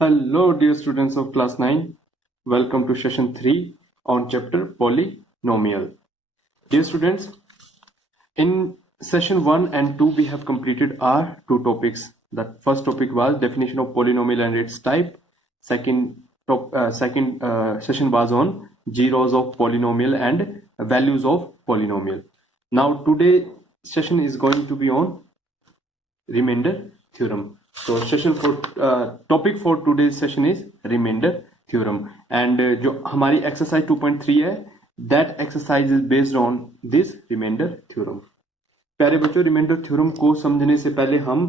Hello, dear students of class 9. Welcome to session 3 on chapter polynomial. Dear students, in session 1 and 2, we have completed our two topics. The first topic was definition of polynomial and its type. Second session was on zeros of polynomial and values of polynomial. Now, today session is going to be on remainder theorem. So topic for today's session is remainder theorem, and जो हमारी exercise 2.3 है, that exercise is based on this remainder theorem. प्यारे बच्चों, remainder theorem को समझने से पहले हम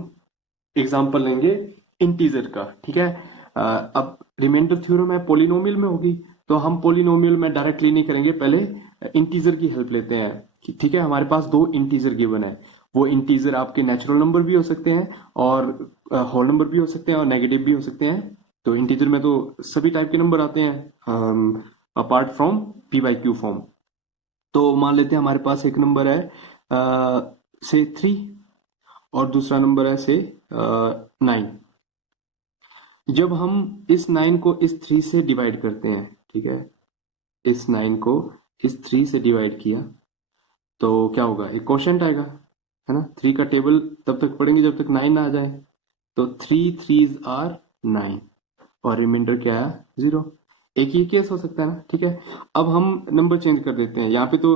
एग्जाम्पल लेंगे इंटीजर का. ठीक है, अब रिमाइंडर थ्योरम है पोलिनोमियल में होगी, तो हम पोलिनोमियल में डायरेक्टली नहीं करेंगे, पहले इंटीजर की हेल्प लेते हैं. ठीक है, हमारे पास दो इंटीजर गिवन है. वो इंटीजर आपके नेचुरल नंबर भी हो सकते हैं और होल नंबर भी हो सकते हैं और नेगेटिव भी हो सकते हैं. तो इंटीजर में तो सभी टाइप के नंबर आते हैं apart from P by Q form. तो मान लेते हैं हमारे पास एक नंबर है से 3 और दूसरा नंबर है से 9. जब हम इस 9 को इस 3 से डिवाइड करते हैं, ठीक है, इस 9 को इस 3 से डिवाइड किया तो क्या होगा, एक क्वोशिएंट आएगा, है ना. 3 का टेबल तब तक पढ़ेंगे जब तक 9 ना आ जाए. तो 3 3s आर 9 और रिमाइंडर क्या है, 0. एक ही केस हो सकता है ना. ठीक है, अब हम नंबर चेंज कर देते हैं. यहाँ पे तो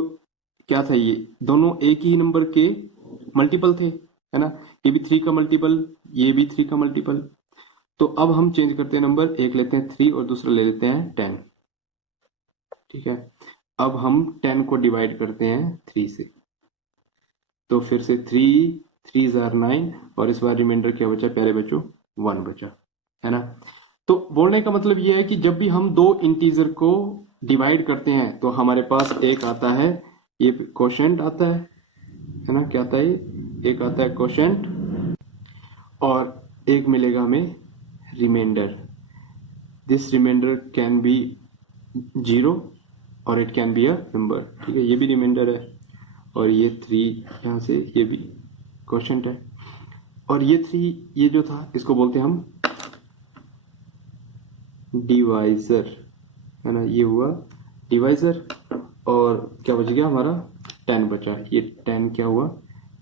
क्या था, ये दोनों एक ही नंबर के मल्टीपल थे, है ना. ये भी 3 का मल्टीपल, ये भी 3 का मल्टीपल. तो अब हम चेंज करते हैं नंबर, एक लेते हैं 3 और दूसरा ले लेते हैं 10. ठीक है, अब हम 10 को डिवाइड करते हैं 3 से, तो फिर से 3 3s आर 9 और इस बार रिमाइंडर क्या बचा प्यारे बच्चों, 1 बचा, है ना. तो बोलने का मतलब ये है कि जब भी हम दो इंटीजर को डिवाइड करते हैं तो हमारे पास एक आता है, ये क्वोशिएंट आता है ना. क्या आता है, एक आता है क्वोशिएंट और एक मिलेगा हमें reminder. This reminder can be 0 और it can be a number. ठीक है, ये भी रिमाइंडर है और ये 3 यहाँ से, ये भी क्वोशिएंट है. और ये 3, ये जो था इसको बोलते हैं हम डिवाइजर, है ना. ये हुआ डिवाइजर और क्या बच गया हमारा, 10 बचा. ये 10 क्या हुआ,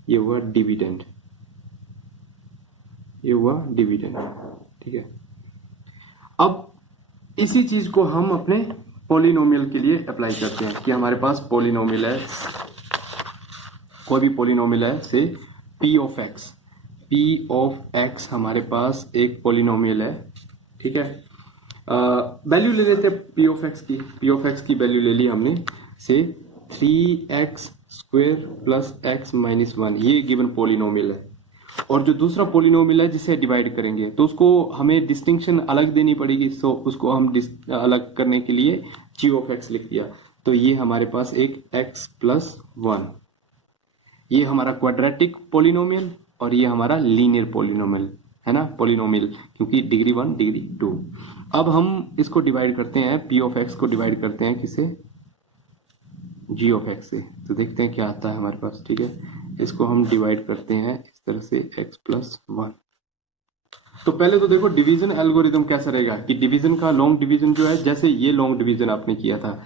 ये हुआ डिविडेंड, ये हुआ डिविडेंड. ठीक है, अब इसी चीज को हम अपने पोलिनोमियल के लिए अप्लाई करते हैं कि हमारे पास पोलिनोमियल है, कोई भी पोलिनोमियल है, से p of x. p of x हमारे पास एक पोलिनोमियल है. ठीक है, वैल्यू ले लेते हैं p ऑफ x की. p ऑफ x की वैल्यू ले ली हमने, से 3x square plus x minus 1. ये गिवन पोलिनोमियल है. और जो दूसरा पोलिनोमियल है जिसे डिवाइड करेंगे तो उसको हमें डिस्टिंक्शन अलग देनी पड़ेगी. सो उसको हम अलग करने के लिए g ऑफ x लिख दिया. तो ये हमारे पास एक x प्लस 1, ये हमारा क्वाड्रेटिक पोलिनोमियल और ये हमारा लीनियर पोलिनोमियल, है ना. पोलिनोमियल क्योंकि डिग्री 1 डिग्री 2. अब हम इसको डिवाइड करते हैं, p ऑफ x को डिवाइड करते हैं किसे, g ऑफ x से. तो देखते हैं क्या आता है हमारे पास. ठीक है, इसको हम डिवाइड करते हैं इस तरह से x प्लस 1. तो पहले तो देखो डिवीजन एल्गोरिदम कैसा रहेगा कि डिवीजन का लॉन्ग डिवीजन जो है, जैसे ये लॉन्ग डिवीजन आपने किया था,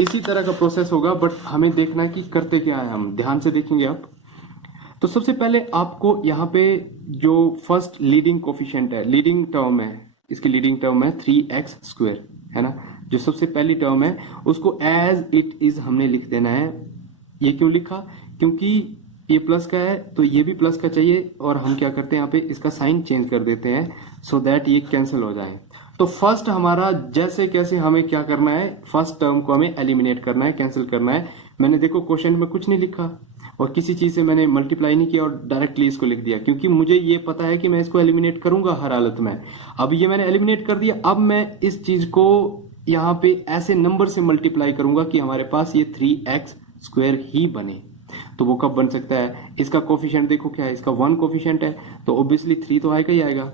इसी तरह का प्रोसेस होगा. बट हमें देखना है कि करते क्या है, हम ध्यान से देखेंगे आप. तो सबसे पहले आपको यहाँ पे जो फर्स्ट लीडिंग कोफिशिएंट है, लीडिंग टर्म है, इसकी लीडिंग टर्म है 3x स्क्वायर, है ना. जो सबसे पहली टर्म है उसको एज इट इज हमने लिख देना है. ये क्यों लिखा, क्योंकि ये प्लस का है तो ये भी प्लस का चाहिए, और हम क्या करते हैं यहाँ पे इसका साइन चेंज कर देते हैं सो दैट ये कैंसिल हो जाए. तो फर्स्ट हमारा जैसे कैसे हमें क्या करना है, फर्स्ट टर्म को हमें एलिमिनेट करना है, कैंसिल करना है. मैंने देखो क्वेश्चन में कुछ नहीं लिखा और किसी चीज से मैंने मल्टीप्लाई नहीं किया और डायरेक्टली इसको लिख दिया, क्योंकि मुझे ये पता है कि मैं इसको एलिमिनेट करूंगा हर हालत में. अब ये मैंने एलिमिनेट कर दिया, अब मैं इस चीज को यहाँ पे ऐसे नंबर से मल्टीप्लाई करूंगा कि हमारे पास ये 3x स्क्वायर ही बने. तो वो कब बन सकता है, इसका कोफिशिएंट देखो क्या है, इसका 1 कोफिशिएंट है तो ऑब्वियसली 3 तो आएगा ही आएगा,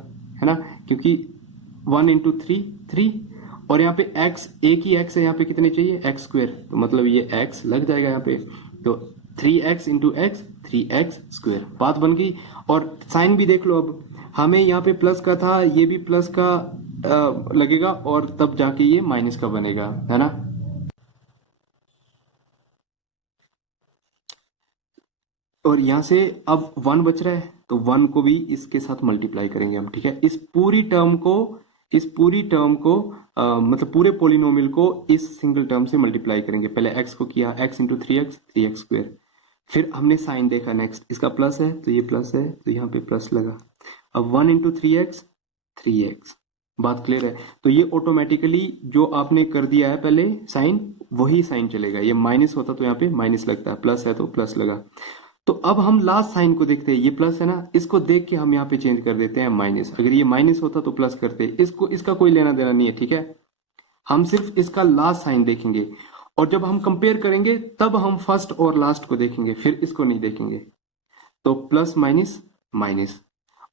है ना, क्योंकि 1 इंटू 3 और यहाँ पे x, एक ही x है, यहाँ पे कितने चाहिए, x स्क्वायर, तो मतलब ये x लग जाएगा यहाँ पे. तो 3x into x 3x square, बात बन गई. और साइन भी देख लो, अब हमें यहाँ पे प्लस का था, ये भी प्लस का लगेगा और तब जाके ये माइनस का बनेगा, है ना। और यहां से अब 1 बच रहा है तो 1 को भी इसके साथ मल्टीप्लाई करेंगे हम, ठीक है। इस पूरी टर्म को मतलब पूरे पोलिनोमियल को इस सिंगल टर्म से मल्टीप्लाई करेंगे। पहले x को किया, x into 3x, 3x square. फिर हमने साइन देखा, नेक्स्ट इसका प्लस है तो ये प्लस है तो यहाँ पे प्लस लगा। अब 1 इंटू 3x, 3x। बात क्लियर है। तो ये ऑटोमेटिकली जो आपने कर दिया है पहले साइन, वही साइन चलेगा। ये माइनस होता तो यहाँ पे माइनस लगता है, प्लस है तो प्लस लगा। तो अब हम लास्ट साइन को देखते हैं, ये प्लस है ना, इसको देख के हम यहाँ पे चेंज कर देते हैं माइनस। अगर ये माइनस होता तो प्लस करते, इसको इसका कोई लेना देना नहीं है, ठीक है। हम सिर्फ इसका लास्ट साइन देखेंगे और जब हम कंपेयर करेंगे तब हम फर्स्ट और लास्ट को देखेंगे, फिर इसको नहीं देखेंगे। तो प्लस माइनस माइनस,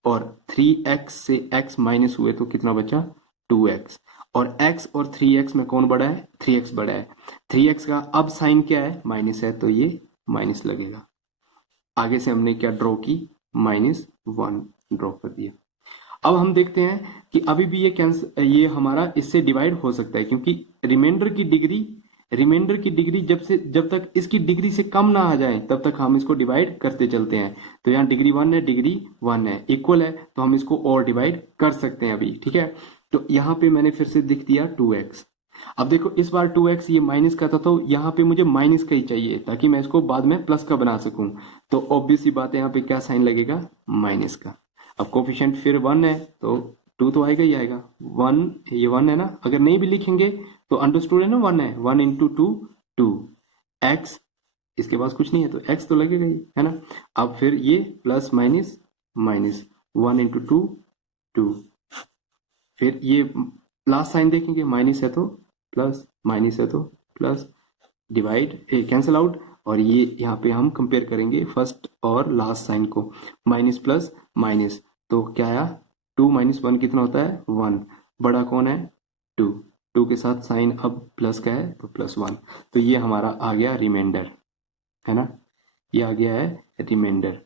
और 3x से x माइनस हुए तो कितना बचा, 2x। और x और 3x में कौन बड़ा है, 3x बड़ा है। 3x का अब साइन क्या है, माइनस है तो ये माइनस लगेगा। आगे से हमने क्या ड्रॉ की, -1 ड्रॉ कर दिया। अब हम देखते हैं कि अभी भी ये हमारा इससे डिवाइड हो सकता है, क्योंकि रिमाइंडर की डिग्री जब तक इसकी डिग्री से कम ना आ जाए तब तक हम इसको डिवाइड करते चलते हैं। तो यहाँ डिग्री 1 है, इक्वल है तो हम इसको और डिवाइड कर सकते हैं अभी, ठीक है। तो यहाँ पे मैंने फिर से लिख दिया 2x। अब देखो इस बार 2x ये माइनस का था तो यहाँ पे मुझे माइनस का ही चाहिए ताकि मैं इसको बाद में प्लस का बना सकूं। तो ऑब्वियस सी बात है, यहाँ पे क्या साइन लगेगा, माइनस का। अब कोफिशिएंट फिर 1 है तो 2 तो आएगा ही आएगा। 1 ये 1 है ना, अगर नहीं भी लिखेंगे तो अंडरस्टूड है ना, 1 है। 1 इंटू 2 2 x, इसके पास कुछ नहीं है तो x तो लगेगा ही, है ना। अब फिर ये प्लस माइनस माइनस, 1 इंटू 2 2। फिर ये लास्ट साइन देखेंगे, माइनस है तो प्लस, माइनस है तो प्लस, डिवाइड कैंसिल आउट। और ये यहाँ पे हम कंपेयर करेंगे फर्स्ट और लास्ट साइन को, माइनस प्लस माइनस तो क्या आया, 2 - 1 कितना होता है, 1। बड़ा कौन है, 2। 2 के साथ साइन अब प्लस का है तो +1। तो ये हमारा आ गया रिमाइंडर, है ना, ये आ गया है रिमाइंडर।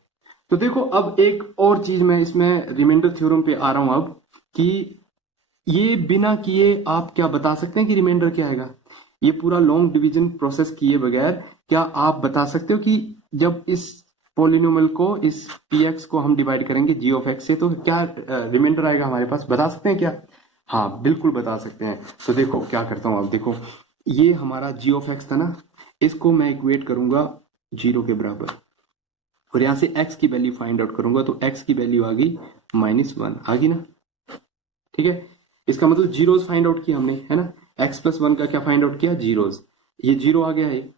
तो देखो अब एक और चीज मैं इसमें रिमाइंडर थ्योरम पे आ रहा हूं अब, कि ये बिना किए आप क्या बता सकते हैं कि रिमाइंडर क्या आएगा। ये पूरा लॉन्ग डिवीजन प्रोसेस किए बगैर क्या आप बता सकते हो कि जब इस पोलिनोमियल को, इस px को हम डिवाइड करेंगे g ऑफ x से तो क्या रिमाइंडर आएगा हमारे पास, बता सकते हैं क्या। हाँ बिल्कुल बता सकते हैं। तो देखो क्या करता हूं, आप देखो ये हमारा g ऑफ x था ना, इसको मैं इक्वेट करूंगा 0 के बराबर और यहां से x की वैल्यू फाइंड आउट करूंगा। तो x की वैल्यू आ गई -1, आ गई ना, ठीक है। इसका मतलब जीरोस फाइंड आउट किया हमने, है ना। x + 1 का क्या फाइंड आउट किया, जीरोस। ये 0 आ गया है।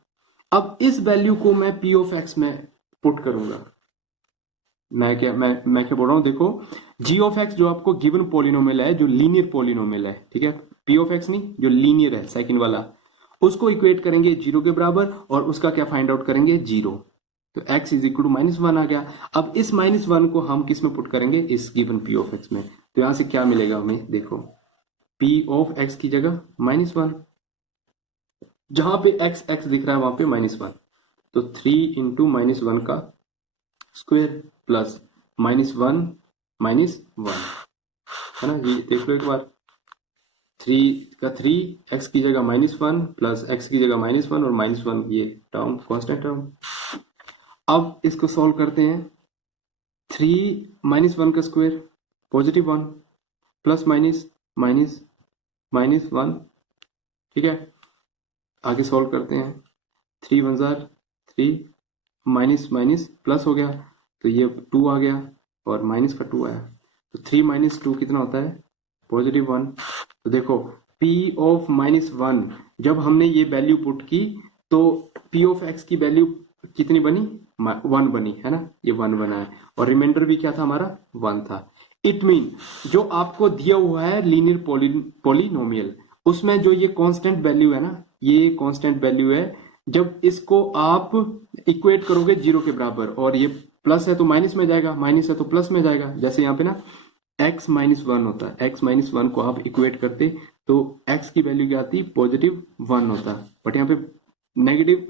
अब इस वैल्यू को मैं p ऑफ x में पुट करूंगा। मैं क्या बोल रहा हूं, देखो g ऑफ x जो आपको गिवन पोलिनोमियल है, जो लीनियर पोलिनोमियल है, ठीक है। p ऑफ x नहीं, जो लीनियर है सेकंड वाला, उसको इक्वेट करेंगे 0 के बराबर और उसका क्या फाइंड आउट करेंगे, 0। तो x इज इक्वल टू -1 आ गया। अब इस -1 को हम किस में पुट करेंगे, इस गिवन p ऑफ x में। तो यहां से क्या मिलेगा हमें, देखो p ऑफ x की जगह -1, जहां पे x दिख रहा है वहां पे -1। तो 3 इंटू -1 का स्क्वायर प्लस -1 -1, है ना। ये देख लो एक बार, 3 का 3, x की जगह -1 प्लस x की जगह -1 और -1, ये टर्म कांस्टेंट टर्म। अब इसको सॉल्व करते हैं। 3 - 1 का स्क्वायर +1 प्लस -1, ठीक है। आगे सॉल्व करते हैं। 3 × 1 = 3, माइनस माइनस प्लस हो गया तो ये 2 आ गया और माइनस का 2 आया। तो 3 - 2 कितना होता है, +1। तो देखो p ऑफ -1, जब हमने ये वैल्यू पुट की तो p ऑफ x की वैल्यू कितनी बनी, 1 बनी, है ना। ये 1 बना है और रिमाइंडर भी क्या था हमारा, 1 था। इट मीन जो आपको दिया हुआ है लीनियर पोलिनोमियल, उसमें जो ये कांस्टेंट वैल्यू है ना, ये कांस्टेंट वैल्यू है। जब इसको आप इक्वेट करोगे 0 के बराबर, और ये प्लस है तो माइनस में जाएगा, माइनस है तो प्लस में जाएगा। जैसे यहाँ पे ना x -1 होता है, x -1 को आप इक्वेट करते तो x की वैल्यू क्या आती, +1 होता। बट यहाँ पे नेगेटिव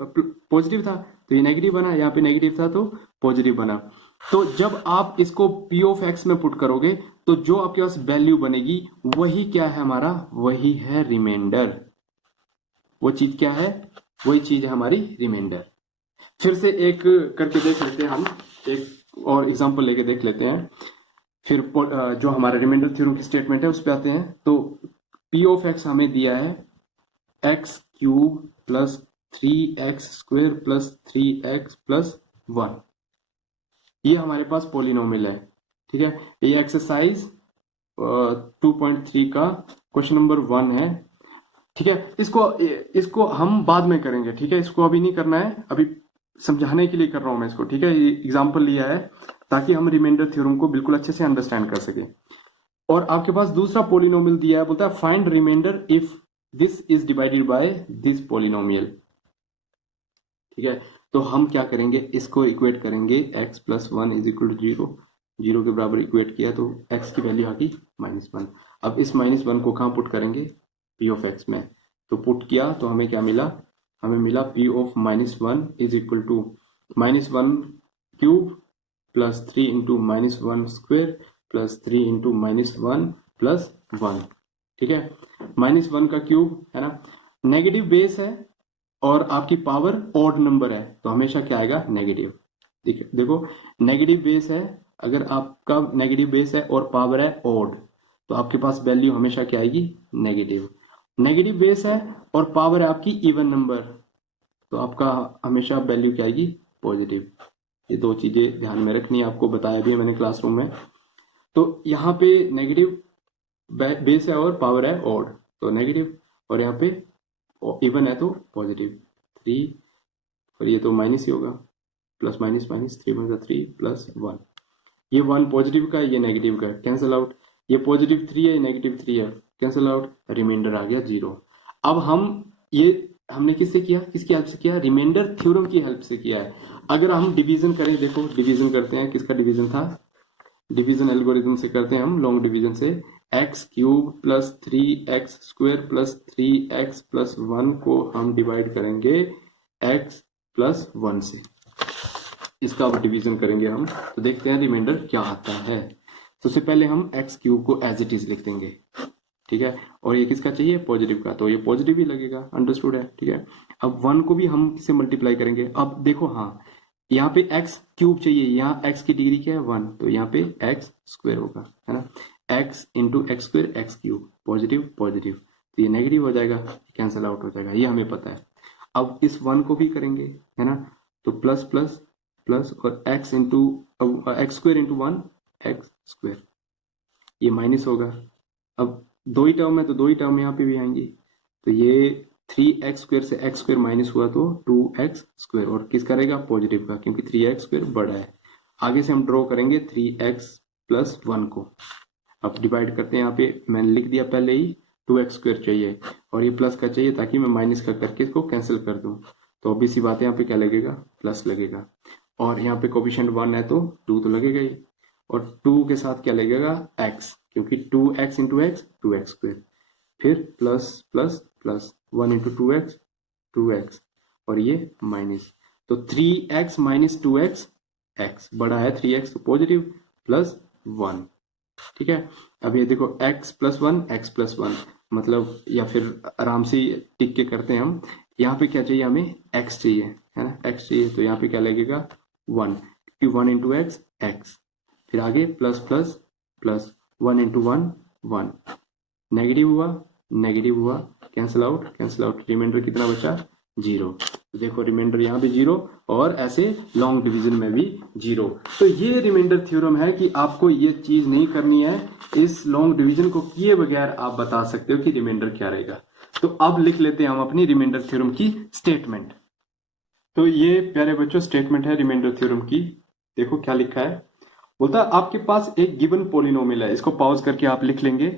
पॉजिटिव था तो ये नेगेटिव बना, यहाँ पे नेगेटिव था तो पॉजिटिव बना। तो जब आप इसको p ऑफ x में पुट करोगे तो जो आपके पास वैल्यू बनेगी वही क्या है हमारा, वही है रिमाइंडर। वो चीज क्या है, वही चीज है हमारी रिमाइंडर। फिर से एक करके देख लेते हैं हम, एक और एग्जांपल लेके देख लेते हैं। फिर जो हमारा रिमाइंडर थ्योरम की स्टेटमेंट है उस पे आते हैं। तो पी ऑफ एक्स हमें दिया है x cube plus 3x square plus 3x plus 1। ये हमारे पास पोलिनोमियल है, ठीक है। ये एक्सरसाइज 2.3 का क्वेश्चन नंबर 1 है, ठीक है। इसको हम बाद में करेंगे, ठीक है। इसको अभी नहीं करना है, अभी समझाने के लिए कर रहा हूं मैं इसको, ठीक है। ये एग्जांपल लिया है ताकि हम रिमाइंडर थ्योरम को बिल्कुल अच्छे से अंडरस्टैंड कर सके। और आपके पास दूसरा पोलिनोमियल दिया है, बोलता है find reminder if this is divided by this polynomial, ठीक है। तो हम क्या करेंगे, इसको इक्वेट करेंगे x plus 1 is equal to 0, 0 के बराबर इक्वेट किया तो x की वैल्यू आ गई -1। अब इस -1 को कहाँ पुट करेंगे, p ऑफ x में। तो पुट किया तो हमें क्या मिला, हमें मिला p of -1 is equal to -1 cube plus 3 into -1 square plus 3 into -1 plus 1, ठीक है। -1 का क्यूब है ना, नेगेटिव बेस है और आपकी पावर ऑड नंबर है तो हमेशा क्या आएगा, नेगेटिव। देखो नेगेटिव बेस है, अगर आपका नेगेटिव बेस है और पावर है ऑड तो आपके पास वैल्यू हमेशा क्या आएगी, नेगेटिव। नेगेटिव बेस है और पावर है आपकी इवन नंबर तो आपका हमेशा वैल्यू क्या आएगी, पॉजिटिव। ये दो चीजें ध्यान में रखनी है, आपको बताया भी है मैंने क्लासरूम में। तो यहाँ पे नेगेटिव बेस है और पावर है ऑड तो नेगेटिव, और यहाँ पे इवन है तो पॉजिटिव 3, और ये तो माइनस ही होगा, प्लस माइनस माइनस 3 × 3 प्लस 1। ये 1 पॉजिटिव का है, ये नेगेटिव का है, कैंसिल आउट। ये पॉजिटिव 3 है, ये नेगेटिव 3 है, कैंसिल आउट, रिमाइंडर आ गया 0। अब हमने किससे किया, किसकी हेल्प से किया, रिमाइंडर थ्योरम की हेल्प से किया है। अगर हम डिवीजन करें, देखो डिवीजन करते हैं, किसका डिवीजन था, डिवीजन एल्गोरिथम से करते हैं हम, लॉन्ग डिवीजन से। X cube plus 3x square plus 3x plus 1 को हम डिवाइड करेंगे x प्लस 1 से, इसका अब डिवीजन करेंगे हम। तो देखते हैं रिमाइंडर क्या आता है। सबसे पहले हम एक्स क्यूब को एज इट इज लिख देंगे, ठीक है। और ये किसका चाहिए, पॉजिटिव का, तो ये पॉजिटिव ही लगेगा, अंडरस्टूड है, ठीक है। अब 1 को भी हम किससे मल्टीप्लाई करेंगे, अब देखो हाँ यहाँ पे एक्स क्यूब चाहिए, यहाँ एक्स की डिग्री क्या है 1 तो यहाँ पे एक्स स्क्वायर होगा, है ना। X into x square x cube, positive positive, तो ये नेगेटिव हो जाएगा, कैंसिल आउट हो जाएगा, ये हमें पता है। अब इस 1 को भी करेंगे, है ना, तो प्लस प्लस प्लस और x into x square into 1 x square, ये माइनस होगा। अब दो ही टर्म है तो दो ही टर्म यहाँ पे भी आएंगी, तो ये 3x स्क्वायर से x स्क्वायर माइनस हुआ तो 2x स्क्वायर, और किसका रहेगा, पॉजिटिव का, क्योंकि 3x स्क्वायर बड़ा है। आगे से हम ड्रॉ करेंगे 3x प्लस 1 को। अब डिवाइड करते हैं, यहाँ पे मैंने लिख दिया पहले ही 2x स्क्वायर चाहिए और ये प्लस का चाहिए ताकि मैं माइनस का करके इसको कैंसिल कर दूं। तो ऑब्वियस सी बात है, यहाँ पे क्या लगेगा, प्लस लगेगा, और यहाँ पे कोफिशिएंट 1 है तो 2 तो लगेगा ही, और 2 के साथ क्या लगेगा, x, क्योंकि 2x into x 2x square, फिर plus plus plus 1 into 2x 2x, और ये माइनस, तो 3x माइनस 2x, x बड़ा है 3x तो पॉजिटिव, प्लस 1, ठीक है। अब ये देखो x प्लस 1 x प्लस 1, मतलब, या फिर आराम से टिक के करते हैं हम, यहाँ पे क्या चाहिए हमें, x चाहिए, है ना, x चाहिए, तो यहाँ पे क्या लगेगा 1, क्योंकि 1 इंटू एक्स x, फिर आगे plus plus plus 1 into 1 1, negative हुआ, कैंसिल आउट, रिमाइंडर कितना बचा, 0। तो देखो रिमाइंडर यहाँ भी 0 और ऐसे लॉन्ग डिवीजन में भी 0। तो ये रिमाइंडर थ्योरम है कि आपको ये चीज नहीं करनी है, इस लॉन्ग डिवीजन को किए बगैर आप बता सकते हो कि रिमाइंडर क्या रहेगा। तो अब लिख लेते हैं हम अपनी रिमाइंडर थ्योरम की स्टेटमेंट। तो ये प्यारे बच्चों स्टेटमेंट है रिमाइंडर थ्योरम की। देखो क्या लिखा है, बोलता है आपके पास एक गिवन पोलिनोमियल है, इसको पॉज करके आप लिख लेंगे,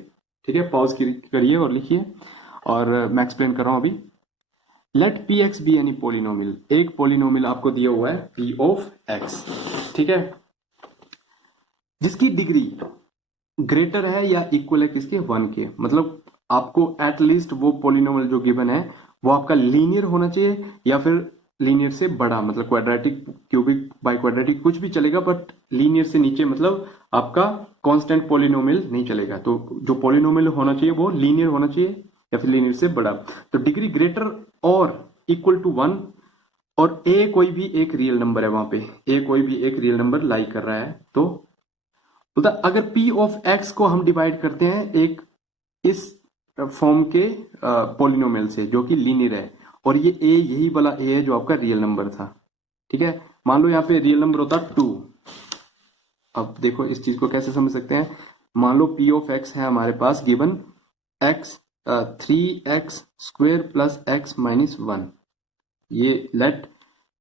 ठीक है, पॉज करिए और लिखिए, और मैं एक्सप्लेन कर रहा हूं अभी। Let p x be any polynomial, एक पोलिनोमियल आपको दिया हुआ है पी ऑफ एक्स, ठीक है, जिसकी डिग्री ग्रेटर है या इक्वल है किसके, 1 के। मतलब आपको एटलीस्ट वो पोलिनोमियल जो गिवन है वो आपका लीनियर होना चाहिए या फिर लीनियर से बड़ा, मतलब क्वाड्रेटिक, क्यूबिक, बाई क्वाड्रेटिक कुछ भी चलेगा, बट लीनियर से नीचे मतलब आपका कांस्टेंट पॉलिनोमियल नहीं चलेगा। तो जो पॉलिनोमियल होना चाहिए वो लीनियर होना चाहिए या फिर लीनियर से बड़ा। तो डिग्री ग्रेटर और इक्वल टू 1 और ए कोई भी एक रियल नंबर है, वहां पे ए कोई भी एक रियल नंबर लाई कर रहा है। तो बोलता अगर p ऑफ x को हम डिवाइड करते हैं एक इस फॉर्म के पॉलिनोमियल से जो कि लीनियर है, और ये a यही वाला a है जो आपका रियल नंबर था, ठीक है। मान लो यहाँ पे रियल नंबर होता 2। अब देखो इस चीज को कैसे समझ सकते हैं। मान लो p ऑफ x है हमारे पास given x 3x square plus x minus 1। ये let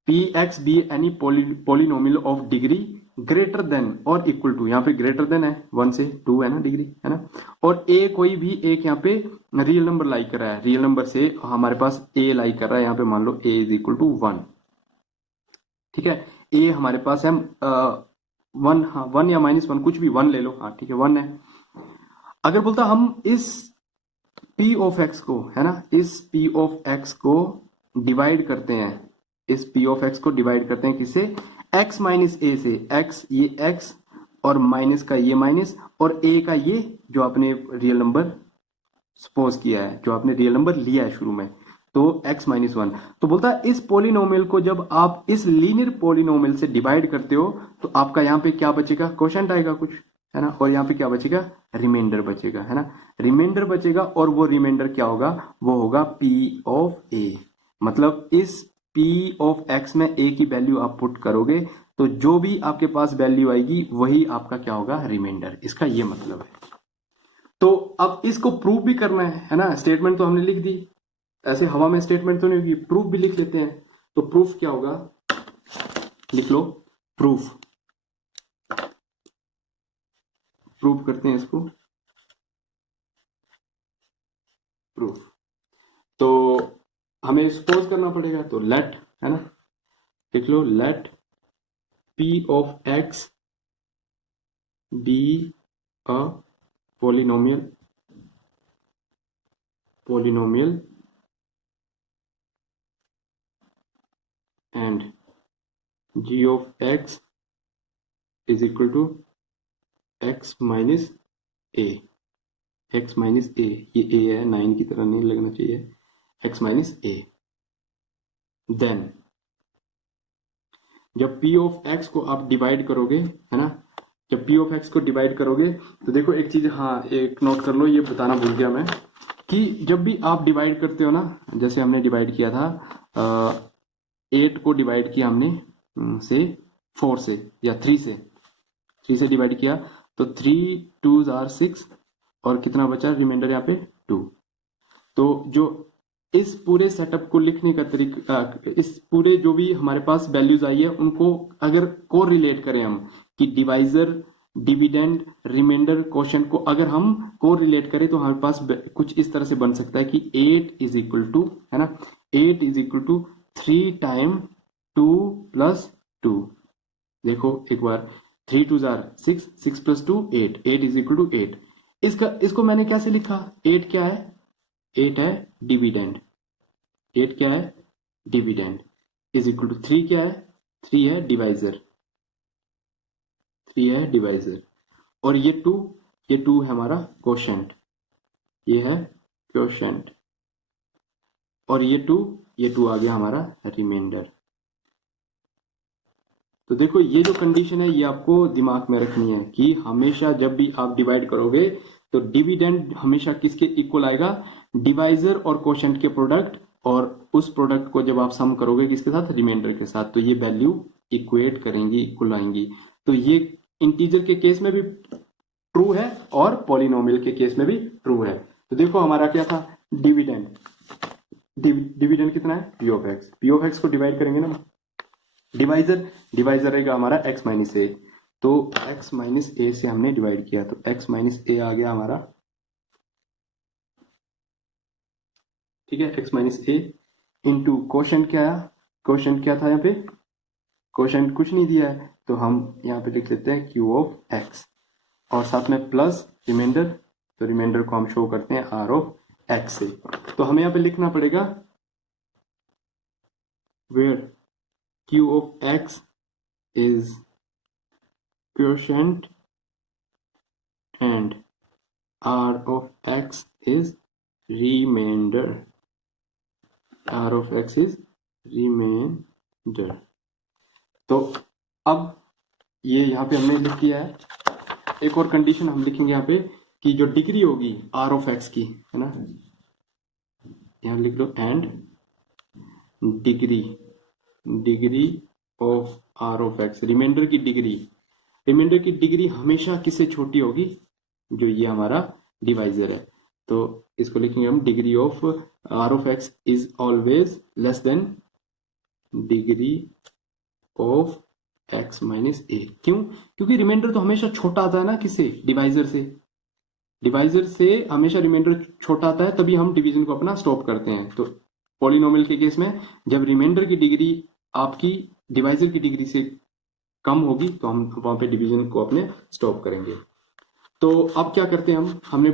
p x be any polynomial of degree greater than और इक्वल टू, यहाँ पे ग्रेटर देन है 1 से 2 है ना डिग्री, है ना। और ए कोई भी एक यहाँ पे रियल नंबर लाई कर रहा है, रियल नंबर से हमारे पास ए लाई कर रहा है, यहाँ पे मान लो ए इज इक्वल टू 1, ठीक है। ए हमारे पास है 1, हाँ 1 या माइनस 1 कुछ भी, 1 ले लो, हाँ ठीक है 1 है। अगर बोलता हम इस p ऑफ x को, है ना, इस p ऑफ x को डिवाइड करते हैं, इस p ऑफ x को डिवाइड करते हैं किससे, x माइनस a से। x ये x और माइनस का ये माइनस और a का ये जो आपने रियल नंबर सपोज किया है, जो आपने रियल नंबर लिया है शुरू में, तो x माइनस 1। तो बोलता है इस पोलिनोमियल को जब आप इस लीनियर पोलिनोमियल से डिवाइड करते हो तो आपका यहाँ पे क्या बचेगा, क्वोशंट आएगा कुछ, है ना, और यहाँ पे क्या बचेगा, रिमाइंडर बचेगा, है ना, रिमाइंडर बचेगा। और वो रिमाइंडर क्या होगा, वो होगा p ऑफ a। मतलब इस p ऑफ x में a की वैल्यू आप पुट करोगे तो जो भी आपके पास वैल्यू आएगी वही आपका क्या होगा, रिमाइंडर। इसका ये मतलब है। तो अब इसको प्रूव भी करना है ना। स्टेटमेंट तो हमने लिख दी, ऐसे हवा में स्टेटमेंट तो नहीं होगी, प्रूफ भी लिख लेते हैं। तो प्रूफ क्या होगा, लिख लो प्रूफ। प्रूफ करते हैं इसको, प्रूफ। तो हमें सपोज करना पड़ेगा, तो लेट, है ना, लिख लो let p of x be a polynomial and g of x is equal to x minus a। x minus a, ये a है, 9 की तरह नहीं लगना चाहिए, x माइनस a। देन जब p ऑफ x को आप डिवाइड करोगे, है ना, जब p ऑफ x को डिवाइड करोगे तो देखो एक चीज, हाँ एक नोट कर लो, ये बताना भूल गया मैं, कि जब भी आप डिवाइड करते हो ना, जैसे हमने डिवाइड किया था 8 को डिवाइड किया हमने से 4 से या 3 से डिवाइड किया, तो 3 2s are 6 और कितना बचा रिमाइंडर यहाँ पे 2। तो जो इस पूरे सेटअप को लिखने का तरीका, इस पूरे जो भी हमारे पास वैल्यूज आई है उनको अगर को रिलेट करें हम, कि डिवाइजर, डिविडेंड, रिमाइंडर, क्वोशंट को अगर हम को रिलेट करें तो हमारे पास कुछ इस तरह से बन सकता है कि 8 इज इक्वल टू, है ना, 8 is equal to 3 time 2 plus 2। देखो एक बार, 3 2s are 6, 6 plus 2 8, 8 is equal to 8। इसको मैंने कैसे लिखा, 8 क्या है, 8 है डिविडेंड, 8 क्या है डिविडेंड, इज इक्वल टू 3 क्या है, 3 है डिवाइजर, 3 है डिवाइजर, और ये 2, ये 2 है हमारा क्वोशंट, ये है क्वोशंट, और ये 2 आ गया हमारा रिमाइंडर। तो देखो ये जो कंडीशन है ये आपको दिमाग में रखनी है कि हमेशा जब भी आप डिवाइड करोगे तो डिविडेंड हमेशा किसके इक्वल आएगा, डिवाइजर और क्वोशंट के प्रोडक्ट, और उस प्रोडक्ट को जब आप सम करोगे किसके साथ, रिमाइंडर के साथ, तो ये वैल्यू इक्वेट करेंगी, इक्वल आएंगी। तो ये इंटीजर के केस में भी ट्रू है और पॉलिनोमियल के केस में भी ट्रू है। तो देखो हमारा क्या था, डिविडेंड, डिविडेंड कितना है, P of x, P of x को डिवाइड करेंगे ना, डिवाइजर रहेगा हमारा x माइनस ए, तो x माइनस ए से हमने डिवाइड किया तो x माइनस ए आ गया हमारा, ठीक है, x माइनस ए इंटू क्वोशंट क्या आया, क्वोशंट क्या था यहाँ पे, क्वोशंट कुछ नहीं दिया है तो हम यहाँ पे लिख लेते हैं q ऑफ x, और साथ में प्लस रिमाइंडर, तो रिमाइंडर को हम शो करते हैं r ऑफ x से। तो हमें यहाँ पे लिखना पड़ेगा where q of x is quotient and r of x is remainder. r of x is remainder. तो अब ये यहाँ पे हमने लिख दिया है. एक और कंडीशन हम लिखेंगे यहाँ पे कि जो डिग्री होगी r of x की, है ना, यहाँ लिख लो and degree of r of x, remainder की डिग्री हमेशा किससे छोटी होगी, जो ये हमारा डिवाइजर है. तो इसको लिखेंगे हम degree of r of x is always less than degree of x minus a. क्यों? क्योंकि रिमाइंडर तो हमेशा छोटा आता है ना, किससे, डिवाइजर से हमेशा रिमाइंडर छोटा आता है, तभी हम डिवीजन को अपना स्टॉप करते हैं. तो पॉलिनोमियल के केस में जब रिमाइंडर की डिग्री आपकी डिवाइजर की डिग्री से कम होगी तो हम वहां पे डिवीजन को अपने स्टॉप करेंगे. तो अब क्या करते हैं हमने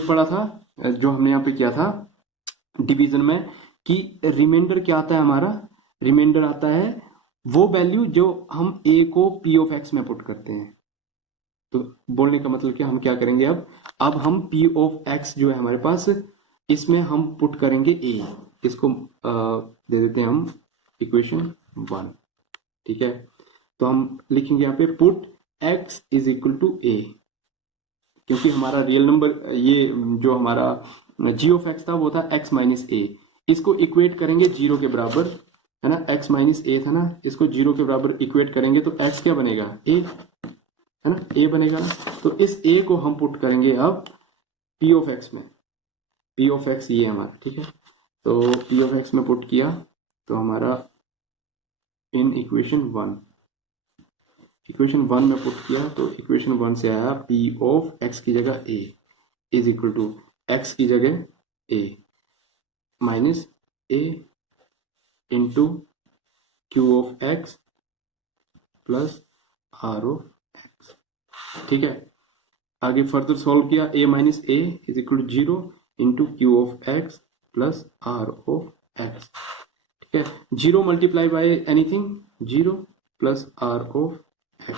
पढ़ा था, जो हमने यहाँ पे किया था डिवीजन में, कि रिमाइंडर क्या आता है हमारा, रिमाइंडर आता है वो वैल्यू जो हम a को p ऑफ x में पुट करते हैं. तो बोलने का मतलब क्या, हम क्या करेंगे अब हम p ऑफ x जो है हमारे पास, इसमें हम पुट करेंगे a. इसको दे देते हैं हम इक्वेशन 1. ठीक है, तो हम लिखेंगे यहाँ पे put x is equal to a, क्योंकि हमारा रियल नंबर, ये जो हमारा g ऑफ x था वो था x माइनस a. इसको इक्वेट करेंगे 0 के बराबर, है ना, x माइनस a था ना, इसको 0 के बराबर इक्वेट करेंगे तो x क्या बनेगा, a, है ना, a बनेगा ना. तो इस a को हम पुट करेंगे अब p ऑफ x में. p ऑफ x ये हमारा, ठीक है, तो p ऑफ x में पुट किया तो हमारा इन इक्वेशन 1 में पुट किया तो इक्वेशन 1 से आया p ऑफ x की जगह a is equal to x की जगह a minus a into q of x plus r of x. ठीक है, आगे फर्दर सॉल्व किया, a minus a is equal to 0 into q of x plus r of x. ठीक है, 0 multiply by anything, 0 plus r of x.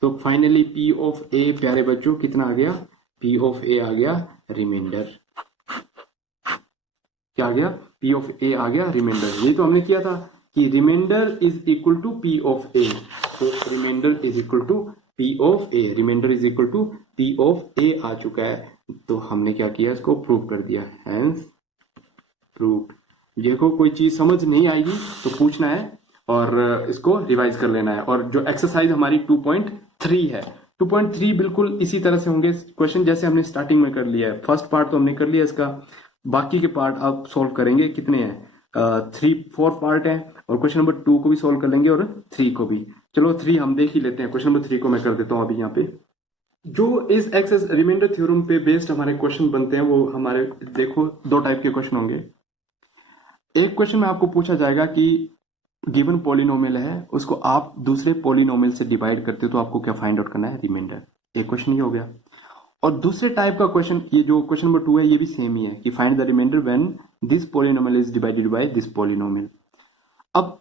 तो finally p of a, प्यारे बच्चों, कितना आ गया, p ऑफ a आ गया रिमाइंडर. क्या आ गया, p ऑफ a आ गया रिमाइंडर. ये तो हमने किया था कि remainder is equal to p of a. तो remainder is equal to p of a, remainder is equal to p of a आ चुका है. तो हमने क्या किया, इसको प्रूव कर दिया, हेंस प्रूव्ड. देखो कोई चीज समझ नहीं आएगी तो पूछना है और इसको रिवाइज कर लेना है. और जो एक्सरसाइज हमारी 2.3 है, 2.3 बिल्कुल इसी तरह से होंगे क्वेश्चन जैसे हमने स्टार्टिंग में कर लिया है. फर्स्ट पार्ट तो हमने कर लिया इसका, बाकी के पार्ट आप सॉल्व करेंगे. कितने हैं, 4 पार्ट हैं, और क्वेश्चन नंबर 2 को भी सॉल्व कर लेंगे और 3 को भी. चलो 3 हम देख ही लेते हैं. क्वेश्चन नंबर 3 को मैं कर देता हूं अभी. यहाँ पे जो इस एक्सेस रिमाइंडर थ्योरम पे बेस्ड हमारे क्वेश्चन बनते हैं वो हमारे, देखो 2 टाइप के क्वेश्चन होंगे. एक क्वेश्चन में आपको पूछा जाएगा कि गिवन पॉलिनोमियल है, उसको आप दूसरे पॉलिनोमियल से डिवाइड करते हो तो आपको क्या फाइंड आउट करना है, रिमाइंडर. एक क्वेश्चन ये हो गया. और दूसरे टाइप का क्वेश्चन, ये जो क्वेश्चन नंबर 2 है, ये भी सेम ही है कि find the remainder when this polynomial is divided by this polynomial. अब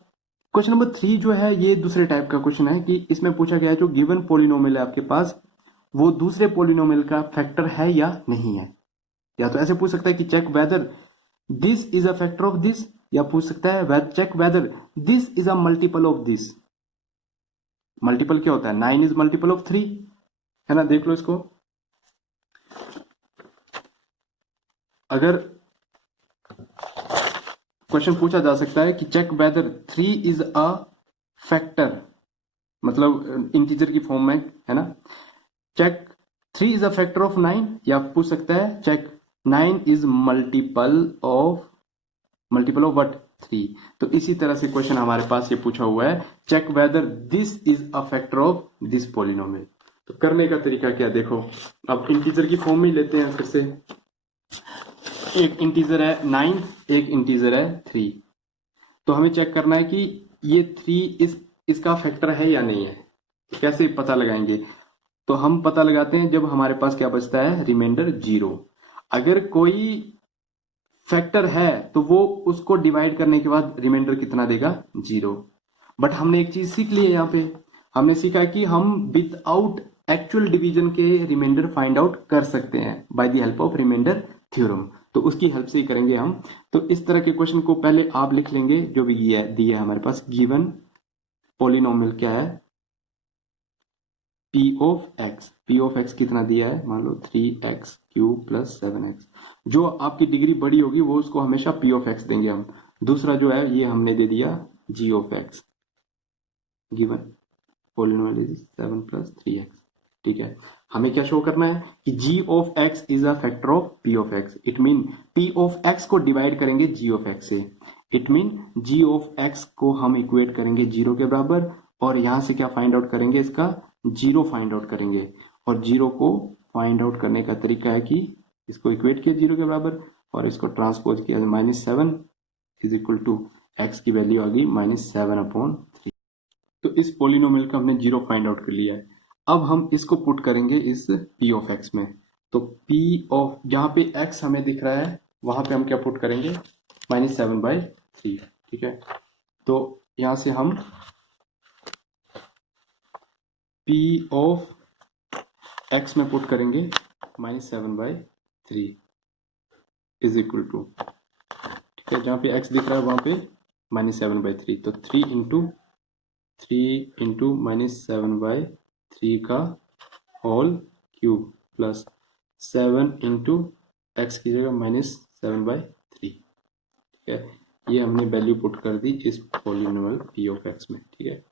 क्वेश्चन नंबर 3 जो है ये दूसरे टाइप का क्वेश्चन है कि इसमें पूछा गया है जो गिवन पॉलिनोमियल है आपके पास, वो दूसरे पॉलिनोमियल का फैक्टर है या नहीं है. या तो ऐसे पूछ सकता है कि check whether this is a factor of this, या पूछ सकता है check whether this is a multiple of this. Multiple क्या होता है, 9 इज मल्टीपल ऑफ 3, है ना. देख लो इसको, अगर क्वेश्चन पूछा जा सकता है कि check whether 3 is a factor, मतलब इंटीजर की फॉर्म में, है ना, check 3 is a factor of 9, या पूछ सकता है check 9 is multiple of what, 3. तो इसी तरह से क्वेश्चन हमारे पास ये पूछा हुआ है, check whether this is a factor of this polynomial. तो करने का तरीका क्या, देखो अब इंटीजर की फॉर्म में ही लेते हैं फिर से. एक इंटीजर है 9, एक इंटीजर है 3. तो हमें चेक करना है कि ये 3 इसका फैक्टर है या नहीं है. कैसे पता लगाएंगे, तो हम पता लगाते हैं जब हमारे पास क्या बचता है, रिमाइंडर 0. अगर कोई फैक्टर है तो वो उसको डिवाइड करने के बाद रिमाइंडर कितना देगा, 0. बट हमने एक चीज सीख ली है यहाँ पे, हमने सीखा कि हम विदाउट एक्चुअल डिवीजन के रिमाइंडर फाइंड आउट कर सकते हैं by the help of remainder theorem. तो उसकी हेल्प से ही करेंगे हम। तो इस तरह के क्वेश्चन को पहले आप लिख लेंगे, जो भी दिया है हमारे पास गिवन पॉलिनोमियल क्या है, P of x. P of x कितना दिया है, मान लो 3x क्यूब प्लस 7x। जो आपकी डिग्री बड़ी होगी वो उसको हमेशा पी ऑफ एक्स देंगे हम। दूसरा जो है ये हमने दे दिया g of x, given polynomial is 7 plus 3x। ठीक है, हमें क्या शो करना है कि g of x is a factor of p of x। It mean p of x को डिवाइड करेंगे g ऑफ x से। It mean g of x को हम इक्वेट करेंगे 0 के बराबर, और यहां से क्या फाइंड आउट करेंगे, इसका 0 फाइंड आउट करेंगे। और 0 को फाइंड आउट करने का तरीका है कि इसको इक्वेट किया 0 के बराबर और इसको ट्रांसपोज किया -7 इज इक्वल टू x की वैल्यू आ गई -7/3। तो इस पॉलिनोमियल का हमने 0 फाइंड आउट कर लिया है। अब हम इसको पुट करेंगे इस p ऑफ x में। तो p ऑफ, जहां पे x हमें दिख रहा है वहां पे हम क्या पुट करेंगे, -7/3। ठीक है, तो यहां से हम p ऑफ x में पुट करेंगे -7/3 इज इक्वल टू, ठीक है, जहां पे x दिख रहा है वहां पे -7/3। तो 3 इंटू -7/3 का whole cube plus 7 into x की जगह -7/3। ठीक है, ये हमने वैल्यू पुट कर दी इस पॉलिनोमियल p ऑफ x में। ठीक है,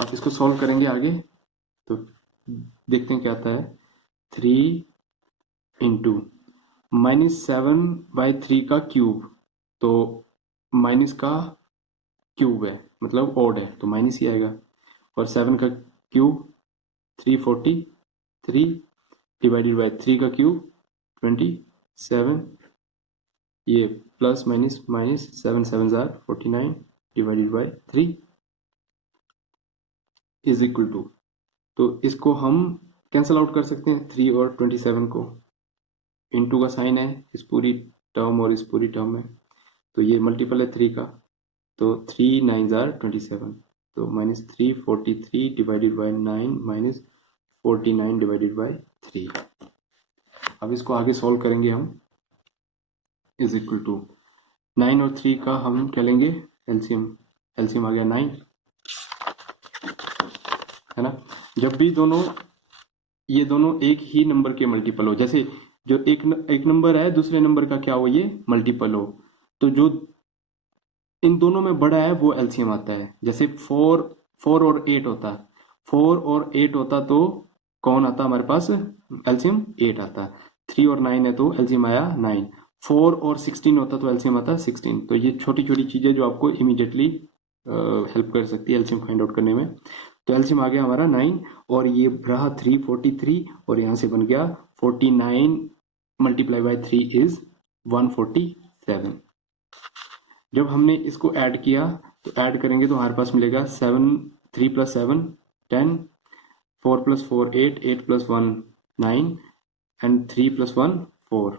अब इसको सॉल्व करेंगे आगे तो देखते हैं क्या आता है। 3 इंटू -7/3 का क्यूब, तो माइनस का क्यूब है मतलब ऑड है तो माइनस ही आएगा, और 7 का क्यूब 343 डिवाइडेड बाय 3 का क्यूब 27, ये plus minus minus 7 7 49 divided by 3 is equal to, तो इसको हम कैंसल आउट कर सकते हैं 3 और 27 को। इनटू का साइन है इस पूरी टर्म और इस पूरी टर्म में, तो ये मल्टीपल है 3 का, तो 3 9 27, तो -343 डिवाइडेड बाय 9 -49 डिवाइडेड बाय 3। अब इसको आगे सॉल्व करेंगे हम, इज इक्वल टू 9 और 3 का हम क्या लेंगे एलसीएम। एलसीएम आ गया 9, है ना। जब भी ये दोनों एक ही नंबर के मल्टीपल हो, जैसे जो एक नंबर है दूसरे नंबर का क्या हो, ये मल्टीपल हो, तो जो इन दोनों में बड़ा है वो एलसीएम आता है। जैसे 4 और 8 होता, 4 और 8 होता तो कौन आता हमारे पास, एलसीएम 8 आता। 3 और 9 है तो एलसीएम आया 9। 4 और 16 होता तो एलसीएम आता 16। तो ये छोटी छोटी चीजें जो आपको इमीडिएटली हेल्प कर सकती है एलसीएम फाइंड आउट करने में। तो एलसीएम आ गया हमारा 9, और ये रहा 343, और यहाँ से बन गया 49 मल्टीप्लाई बाय 3 इज 147। जब हमने इसको ऐड किया तो ऐड करेंगे तो हमारे पास मिलेगा 7 3 + 7 10, 4 + 4 8, 8 + 1 9 एंड 3 + 1 4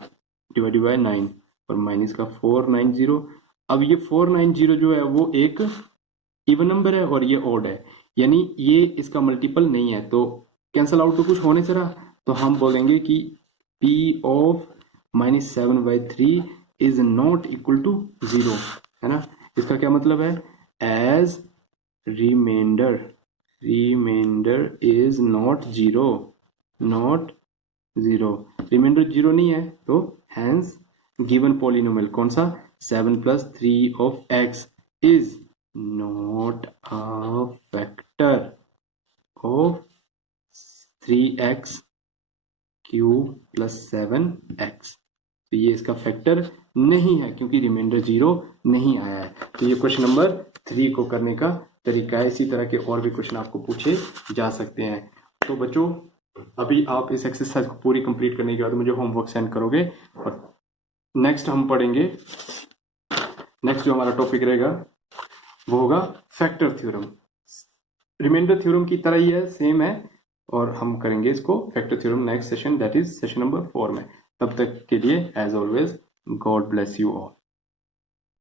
डिवाइडेड बाय 9, और माइनस का 490। अब ये 490 जो है वो एक इवन नंबर है और ये ऑड है, यानी ये इसका मल्टीपल नहीं है, तो कैंसल आउट तो कुछ होने से रहा, तो हम बोलेंगे कि p of -7/3 is not equal to 0, है ना। इसका क्या मतलब है, as remainder is not 0, remainder 0 नहीं है, तो हैंस गिवन पॉलिनोमियल कौन सा 7 + 3 of x is not a factor of 3x cube plus 7x। तो ये इसका फैक्टर नहीं है क्योंकि रिमाइंडर 0 नहीं आया है। तो ये क्वेश्चन नंबर 3 को करने का तरीका है। इसी तरह के और भी क्वेश्चन आपको पूछे जा सकते हैं। तो बच्चों अभी आप इस एक्सरसाइज को पूरी कंप्लीट करने के बाद मुझे होमवर्क सेंड करोगे, और नेक्स्ट हम पढ़ेंगे, नेक्स्ट जो हमारा टॉपिक रहेगा वो होगा फैक्टर थ्योरम। रिमाइंडर थ्योरम की तरह ही है, सेम है, और हम करेंगे इसको factor theorem next session, that is session number 4 में। तब तक के लिए as always God bless you all.